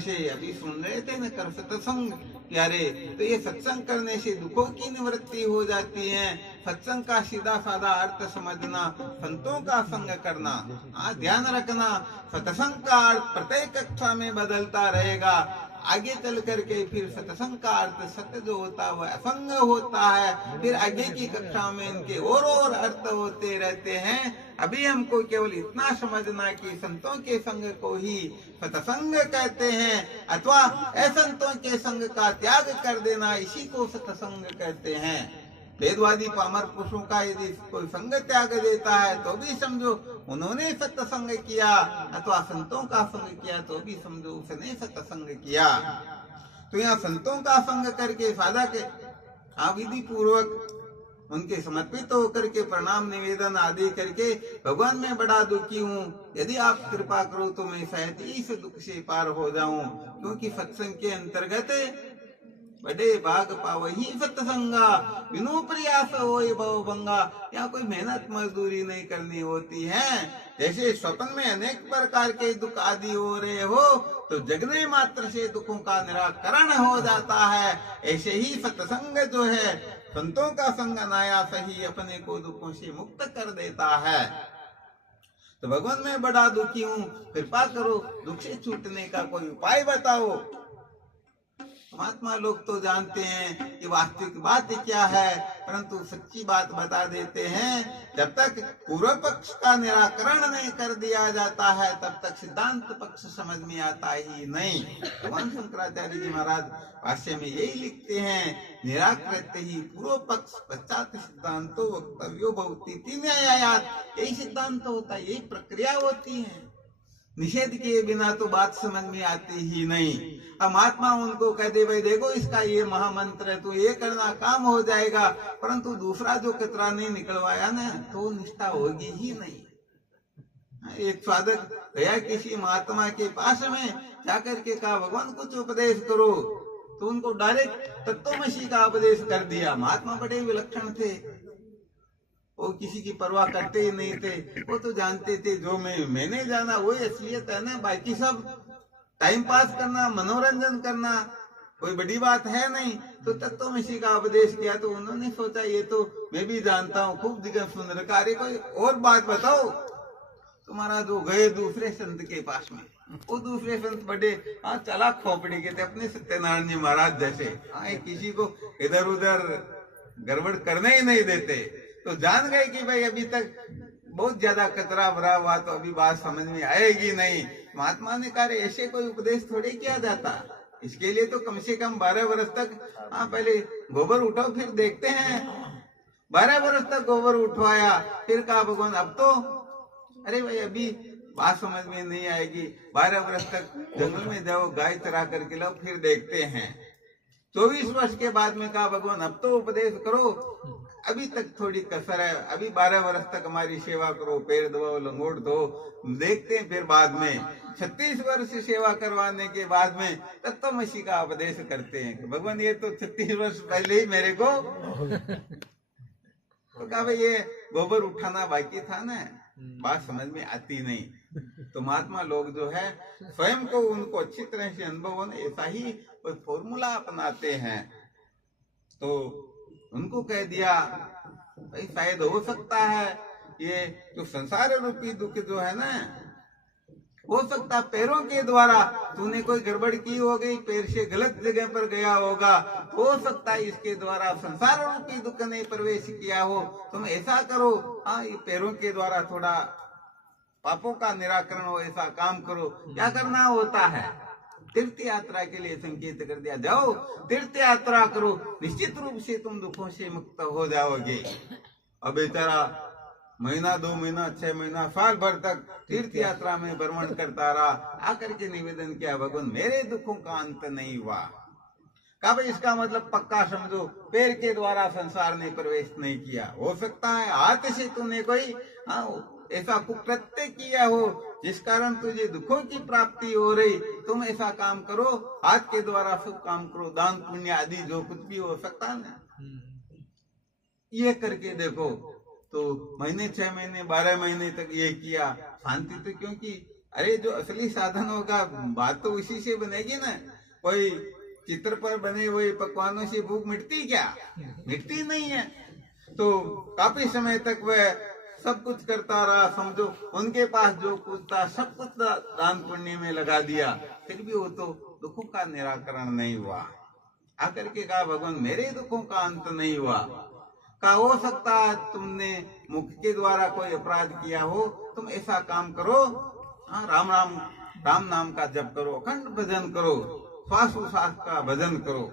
से अभी सुन रहे थे न कर सत्संग प्यारे, तो ये सत्संग करने से दुखों की निवृत्ति हो जाती है। सत्संग का सीधा साधा अर्थ समझना, संतों का संग करना। ध्यान रखना, सत्संग का अर्थ प्रत्येक कक्षा में बदलता रहेगा। आगे चल करके फिर सत्संग का अर्थ सत्य जो होता है वह असंग होता है। फिर आगे की कक्षा में इनके और अर्थ होते रहते हैं। अभी हमको केवल इतना समझना कि संतों के संग को ही सत्संग कहते हैं, अथवा असंतों के संग का त्याग कर देना, इसी को सत्संग कहते हैं। वेदवादी पामर पुरुषों का यदि कोई संग त्याग देता है तो भी समझो उन्होंने सत्संग किया, अथवा संतों का संग किया तो भी समझो उसने सत्संग किया। तो यहाँ संतों का संग करके साधक विधि पूर्वक उनके समर्पित होकर के प्रणाम निवेदन आदि करके, भगवान मैं बड़ा दुखी हूँ, यदि आप कृपा करो तो मैं शायद इस दुख से पार हो जाऊं, क्योंकि सत्संग के अंतर्गत बड़े भाग पावही सत्संगा, बिनु प्रयास होए भव भंगा। यहाँ कोई मेहनत मजदूरी नहीं करनी होती है। जैसे स्वप्न में अनेक प्रकार के दुख आदि हो रहे हो तो जगने मात्र से दुखों का निराकरण हो जाता है, ऐसे ही सत्संग जो है, संतों का संग अनायास ही अपने को दुखों से मुक्त कर देता है। तो भगवान मैं बड़ा दुखी हूँ, कृपा करो, दुख से छूटने का कोई उपाय बताओ। महात्मा लोग तो जानते हैं कि वास्तविक बात क्या है, परंतु सच्ची बात बता देते हैं। जब तक पूर्व पक्ष का निराकरण नहीं कर दिया जाता है तब तक सिद्धांत पक्ष समझ में आता ही नहीं। भगवान शंकराचार्य जी महाराज भाष्य में यही लिखते हैं, निराकृत ही पूर्व पक्ष पश्चात सिद्धांतो वक्तव्यो भवति तीन आयात। यही सिद्धांत होता है, यही प्रक्रिया होती है। निषेध किए बिना तो बात समझ में आती ही नहीं। अब महात्मा उनको कह दे भाई देखो इसका ये महामंत्र है तो ये करना काम हो जाएगा, परंतु दूसरा जो कचरा नहीं निकलवाया ना तो निष्ठा होगी ही नहीं। एक साधक गया किसी महात्मा के पास में जाकर के कहा भगवान कुछ उपदेश करो, तो उनको डायरेक्ट तत्वमसी का उपदेश कर दिया। महात्मा बड़े विलक्षण थे, वो किसी की परवाह करते ही नहीं थे। वो तो जानते थे जो मैंने जाना वो असलियत है ना, बाकी सब टाइम पास करना, मनोरंजन करना कोई बड़ी बात है नहीं। तो तत्वमसी का उपदेश किया तो उन्होंने सोचा ये तो मैं भी जानता हूँ, खूब दिग्गज सुन रखा, अरे कोई और बात बताओ। तुम्हारा जो गए दूसरे संत के पास में, वो दूसरे संत बड़े चालाक खोपड़ी के थे, अपने सत्यनारायण जी महाराज जैसे। किसी को इधर उधर गड़बड़ करने ही नहीं देते। तो जान गए कि भाई अभी तक बहुत ज्यादा कचरा भरा हुआ तो अभी बात समझ में आएगी नहीं। महात्मा ने कहा ऐसे कोई उपदेश थोड़े किया जाता, इसके लिए तो कम से कम 12 वर्ष तक पहले गोबर उठाओ फिर देखते हैं। 12 वर्ष तक गोबर उठवाया, फिर कहा भगवान अब तो अरे भाई अभी बात समझ में नहीं आएगी, 12 वर्ष तक जंगल में जाओ गाय चरा करके लाओ फिर देखते हैं। 24 वर्ष के बाद में कहा भगवान अब तो उपदेश करो, अभी तक थोड़ी कसर है, अभी 12 वर्ष तक हमारी सेवा करो, पैर दबाओ, लंगोट दो, देखते हैं फिर बाद में। 36 वर्ष सेवा करवाने के बाद में तत्वमसी का उपदेश करते हैं। भगवान ये तो 36 वर्ष पहले ही मेरे को तो कहा भाई ये गोबर उठाना बाकी था ना, बात समझ में आती नहीं। तो महात्मा लोग जो है स्वयं को उनको अच्छी तरह से अनुभव होने ऐसा ही कोई फॉर्मूला अपनाते हैं। तो उनको कह दिया भाई शायद हो सकता है ये जो संसार रूपी दुख जो है ना, हो सकता पैरों के द्वारा तूने कोई गड़बड़ की हो गई, पैर से गलत जगह पर गया होगा, हो सकता है इसके द्वारा संसार रूपी दुख ने प्रवेश किया हो। तुम ऐसा करो, ये पैरों के द्वारा थोड़ा पापों का निराकरण हो, ऐसा काम करो। क्या करना होता है, तीर्थ यात्रा के लिए संकेत कर दिया, जाओ तीर्थ यात्रा करो, निश्चित रूप से तुम दुखों से मुक्त हो जाओगे। अब बेचारा महीना 2 महीना 6 महीना साल भर तक तीर्थ यात्रा में भ्रमण करता रहा, आकर के निवेदन किया भगवान मेरे दुखों का अंत नहीं हुआ। कहा भाई इसका मतलब पक्का समझो पैर के द्वारा संसार ने प्रवेश नहीं किया, हो सकता है हाथ से तूने कोई ऐसा कुकृत्य किया हो जिस कारण तुझे दुखों की प्राप्ति हो रही। तुम ऐसा काम करो, हाथ के द्वारा सब काम करो, दान पुण्य आदि जो कुछ भी हो सकता है ना, ये करके देखो। तो महीने 6 महीने 12 महीने तक ये किया, शांति तो क्योंकि अरे जो असली साधन होगा बात तो उसी से बनेगी ना। कोई चित्र पर बने हुए पकवानों से भूख मिटती क्या? मिटती नहीं है। तो काफी समय तक वह सब कुछ करता रहा, समझो उनके पास जो कुछ था सब कुछ दान पुण्य में लगा दिया, फिर भी वो तो दुखों का निराकरण नहीं हुआ। आकर के कहा भगवान मेरे दुखों का अंत नहीं हुआ। का हो सकता है तुमने मुख के द्वारा कोई अपराध किया हो, तुम ऐसा काम करो, हाँ राम राम राम नाम का जप करो, अखंड भजन करो, श्वास उश्वास का भजन करो।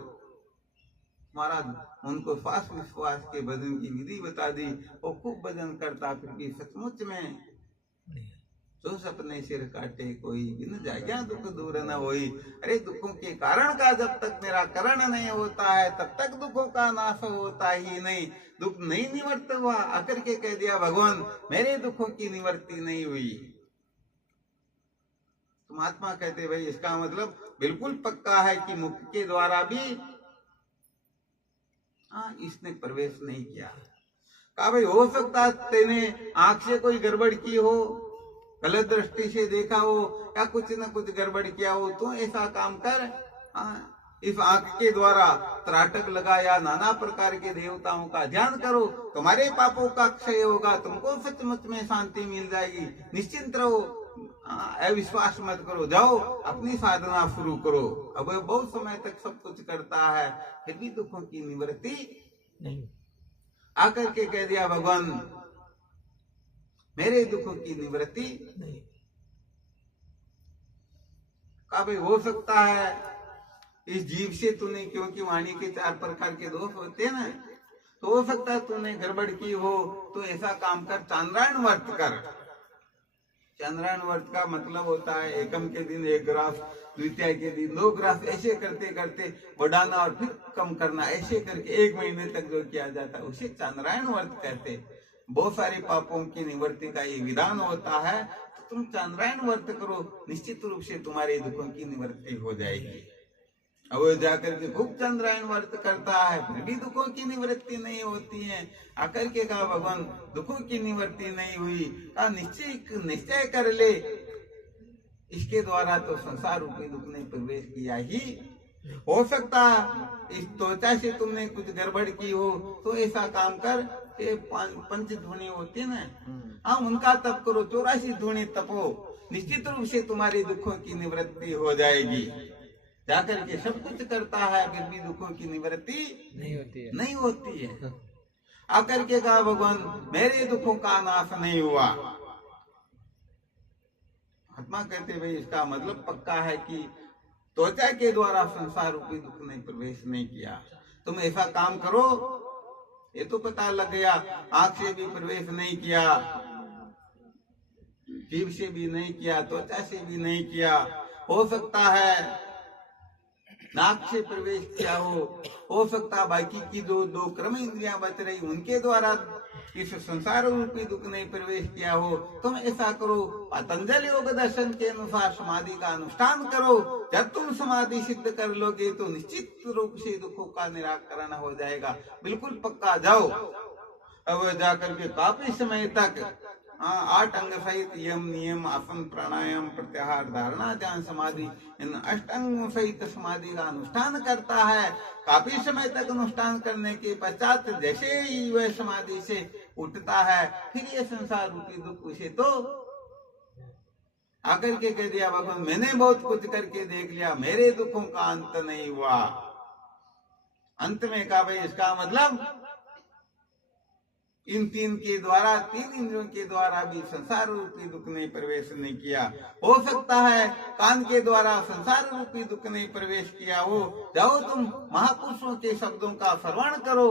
महाराज उनको श्वास विश्वास के भजन की विधि बता दी। वो खूब भजन करता, फिर भी सचमुच में जो सपने सिर काटे कोई बिन जाग्या दुख दूर न होई। अरे दुखों के कारण का जब तक निराकरण नहीं होता है तब तक दुखों का नाश होता ही नहीं। दुख नहीं निवर्त हुआ, आकर के कह दिया भगवान मेरे दुखों की निवृत्ति नहीं हुई। तो महात्मा कहते भाई इसका मतलब बिल्कुल पक्का है कि मुख के द्वारा भी इसने प्रवेश नहीं किया। कहा भाई हो सकता तेने आंख से कोई गड़बड़ की हो, गलत दृष्टि से देखा हो, या कुछ न कुछ गड़बड़ किया हो, तो ऐसा काम कर, इस आंख के द्वारा त्राटक लगा या नाना प्रकार के देवताओं का ध्यान करो, तुम्हारे पापों का क्षय होगा, तुमको सचमुच में शांति मिल जाएगी। निश्चिंत रहो, अविश्वास मत करो, जाओ अपनी साधना शुरू करो। अब बहुत समय तक सब कुछ करता है फिर भी दुखों की निवृत्ति नहीं। आकर के कह दिया भगवान मेरे दुखों की निवृत्ति नहीं। कहा भाई हो सकता है इस जीव से तूने, क्योंकि वाणी के 4 प्रकार के दोष होते हैं ना, तो हो सकता है तूने गड़बड़ की हो, तो ऐसा काम कर चांद्रायण व्रत कर। चांद्रायण व्रत का मतलब होता है एकम के दिन 1 ग्रास, द्वितीय के दिन 2 ग्रास, ऐसे करते करते बढ़ाना और फिर कम करना, ऐसे करके 1 महीने तक जो किया जाता है उसे चांद्रायण व्रत कहते। बहुत सारे पापों की निवृत्ति का ये विधान होता है। तो तुम चांद्रायण व्रत करो, निश्चित रूप से तुम्हारे दुखों की निवृत्ति हो जाएगी। अब जाकर के खूब चंद्रायण व्रत करता है फिर भी दुखों की निवृत्ति नहीं होती है। आकर के कहा भगवान दुखों की निवृत्ति नहीं हुई, कहा निश्चय कर ले, इसके द्वारा तो संसार रूपी दुख ने प्रवेश किया ही। हो सकता इस त्वचा से तुमने कुछ गड़बड़ की हो, तो ऐसा काम कर, ये 5 धुनी होती है ना, हाँ उनका तप करो, 84 धुनी तपो, निश्चित रूप से तुम्हारी दुखों की निवृत्ति हो जाएगी। जाकर के सब कुछ करता है फिर भी दुखों की निवृत्ति नहीं होती है। आकर के कहा भगवान मेरे दुखों का नाश नहीं हुआ। आत्मा कहते भाई इसका मतलब पक्का है कि त्वचा के द्वारा संसार रूपी दुख ने प्रवेश नहीं किया। तुम ऐसा काम करो, ये तो पता लग गया, आंख से भी प्रवेश नहीं किया, जीभ से भी नहीं किया, त्वचा से भी नहीं किया, हो सकता है नाक से प्रवेश किया हो सकता बाकी की जो 2 कर्म इंद्रियां बच रही उनके द्वारा इस संसार रूपी दुख ने प्रवेश किया हो। तुम ऐसा करो, पतंजलि योग दर्शन के अनुसार समाधि का अनुष्ठान करो। जब तुम समाधि सिद्ध कर लोगे तो निश्चित रूप से दुखों का निराकरण हो जाएगा, बिल्कुल पक्का जाओ। अब जाकर के काफी समय तक 8 अंग सहित यम नियम आसन प्राणायाम प्रत्याहार धारणा ध्यान समाधि इन 8 अंगों सहित समाधि का अनुष्ठान करता है। काफी समय तक अनुष्ठान करने के पश्चात जैसे ही वह समाधि से उठता है फिर ये संसार रूपी दुख उसे तो आकर के कह दिया भगवान मैंने बहुत कुछ करके देख लिया, मेरे दुखों का अंत नहीं हुआ। अंत में कहा भाई इसका मतलब इन 3 के द्वारा 3 इंद्रियों के द्वारा भी संसार रूपी दुख ने प्रवेश नहीं किया। हो सकता है कान के द्वारा संसार रूपी दुख ने प्रवेश किया हो। जाओ तुम महापुरुषों के शब्दों का श्रवण करो,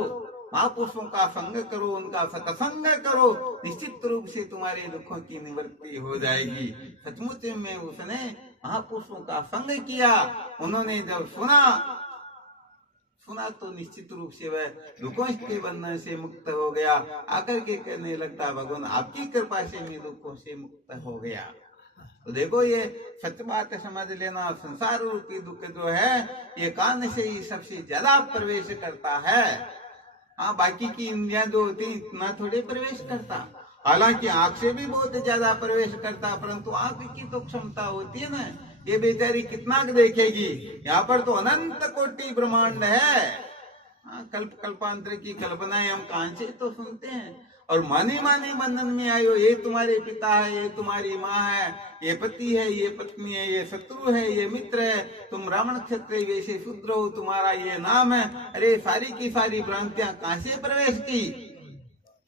महापुरुषों का संग करो, उनका सत्संग करो, निश्चित रूप से तुम्हारे दुखों की निवृत्ति हो जाएगी। सचमुच में उसने महापुरुषों का संग किया, उन्होंने जब सुना तो निश्चित रूप से वह दुखों के बंधन से मुक्त हो गया। आकर के कहने लगता भगवान आपकी कृपा से मैं दुखों से मुक्त हो गया। तो देखो ये सच बात समझ लेना, संसार रूपी दुख जो है ये कान से ही सबसे ज्यादा प्रवेश करता है। हाँ बाकी की इंद्रियां जो होती इतना थोड़े प्रवेश करता। हालांकि आंख से भी बहुत ज्यादा प्रवेश करता है, परंतु आंख की तो क्षमता होती है ना, ये बेचारी कितना देखेगी। यहाँ पर तो अनंत कोटि ब्रह्मांड है। कल्प कल्पांतर की कल्पनाएं हम कहां से तो सुनते हैं। और मानी मानी बंधन में आयो, ये तुम्हारे पिता है, ये तुम्हारी माँ है, ये पति है, ये पत्नी है, ये शत्रु है, ये मित्र है, तुम ब्राह्मण क्षत्रिय वैसे शूद्र हो, तुम्हारा ये नाम है। अरे सारी की सारी भ्रांतियां कहां से प्रवेश की?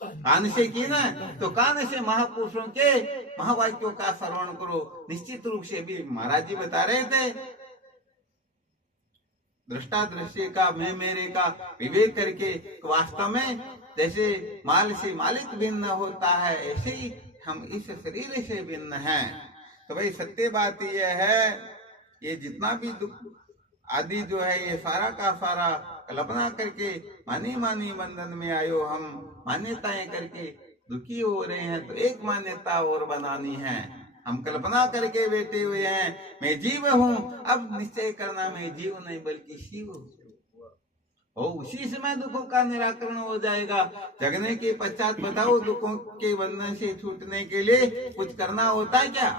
कान से की ना, तो कान से महापुरुषों के महावाक्यों का श्रवण करो। निश्चित रूप से भी महाराज जी बता रहे थे, दृष्टा दृश्य का मैं मेरे का विवेक करके वास्तव में जैसे माल से मालिक भिन्न होता है, ऐसे ही हम इस शरीर से भिन्न हैं। तो भाई सत्य बात यह है, ये जितना भी दुख आदि जो है ये सारा का सारा कल्पना करके मानी मानी बंधन में आयो, हम मान्यताएं करके दुखी हो रहे हैं। तो एक मान्यता और बनानी है, हम कल्पना करके बैठे हुए हैं मैं जीव हूँ। अब निश्चय करना मैं जीव नहीं बल्कि शिव हूँ, उसी समय दुखों का निराकरण हो जाएगा। जगने के पश्चात बताओ दुखों के बंधन से छूटने के लिए कुछ करना होता है क्या?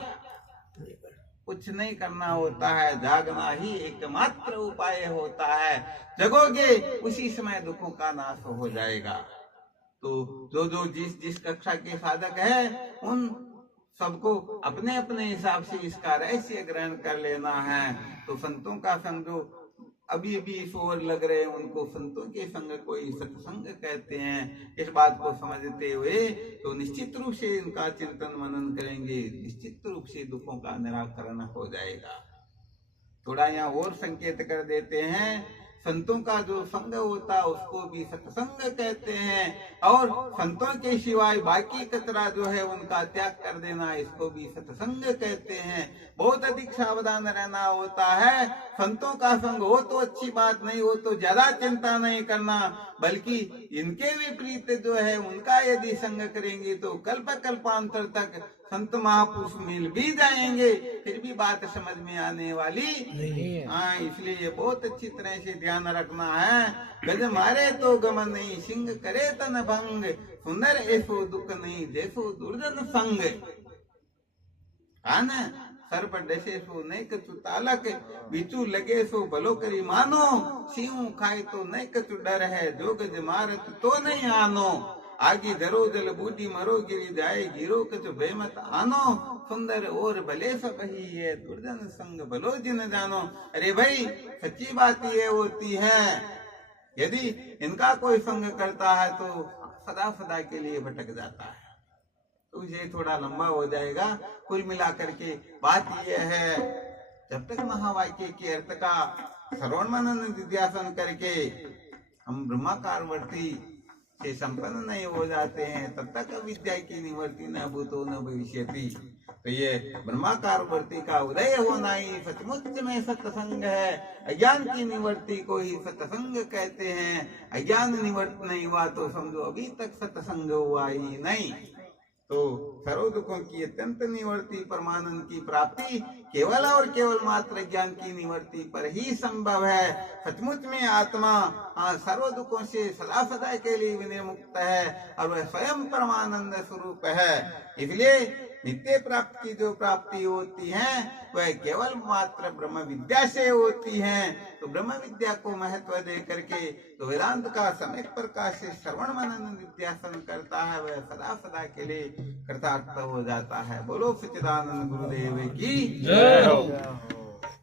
कुछ नहीं करना होता है, जागना ही एकमात्र उपाय होता है। जगोगे उसी समय दुखों का नाश हो जाएगा। तो जो जो जिस जिस कक्षा के साधक है उन सबको अपने अपने हिसाब से इसका रहस्य ग्रहण कर लेना है। तो संतों का संग जो अभी भी इस ओर लग रहे हैं उनको संतों के संग को ही सत्संग कहते हैं। इस बात को समझते हुए तो निश्चित रूप से इनका चिंतन मनन करेंगे, निश्चित रूप से दुखों का निराकरण हो जाएगा। थोड़ा यहाँ और संकेत कर देते हैं, संतों का जो संग होता है उसको भी सत्संग कहते हैं, और संतों के सिवाय बाकी कचरा जो है उनका त्याग कर देना, इसको भी सत्संग कहते हैं। बहुत अधिक सावधान रहना होता है। संतों का संग हो तो अच्छी बात, नहीं हो तो ज्यादा चिंता नहीं करना, बल्कि इनके विपरीत जो है उनका यदि संग करेंगे तो कल्प कल्पांतर तक संत महापुरुष मिल भी जाएंगे, फिर भी बात समझ में आने वाली नहीं है। हाँ, इसलिए ये बहुत अच्छी तरह से ध्यान रखना है। गज मारे तो गम नहीं, सिंह करे तन भंग, सुंदर ऐसो दुख नहीं जैसो दुर्जन संग। हाँ न, सर्प डसे सो नहीं कछु तालक, बिचू लगे सो भलो करी मानो, सिंह खाए तो नहीं कछु डर है, जो गज मारत तो नहीं आनो, आगे धरो जल बूटी मरो गिरी जाए, गिरो कछु बेमत आनो, सुंदर और भले सब ही है, दुर्जन संग भलो जिन जानो। अरे भाई सच्ची बात ये होती है, यदि इनका कोई संग करता है तो सदा सदा के लिए भटक जाता है। तो ये थोड़ा लंबा हो जाएगा। कुल मिलाकर के बात यह है, जब तक महावाक्य के अर्थ का श्रवण मनन निध्यासन करके हम ब्रह्माकारवर्ती से संपन्न नहीं हो जाते हैं, तब तक विद्या की निवृत्ति न भूतो न भविष्यति। तो ये ब्रह्माकारवर्ती का उदय होना ही सचमुच में सत्संग है। अज्ञान की निवृत्ति को ही सत्संग कहते हैं। अज्ञान निवृत्त नहीं हुआ तो समझो अभी तक सत्संग हुआ ही नहीं। तो सर्व दुखों की अत्यंत निवृत्ति, परमानंद की प्राप्ति केवल और केवल मात्र ज्ञान की निवृत्ति पर ही संभव है। सचमुच में आत्मा सर्व दुखों से सदा सदा के लिए विनिर्मुक्त है और वह स्वयं परमानंद स्वरूप है। इसलिए नित्य प्राप्ति की जो प्राप्ति होती है वह केवल मात्र ब्रह्म विद्या से होती है। तो ब्रह्म विद्या को महत्व दे करके तो वेदांत का सम्यक प्रकाश से श्रवण मनन निध्यासन करता है, वह सदा सदा के लिए कृतार्थ हो जाता है। बोलो सच्चिदानंद गुरुदेव की जय हो।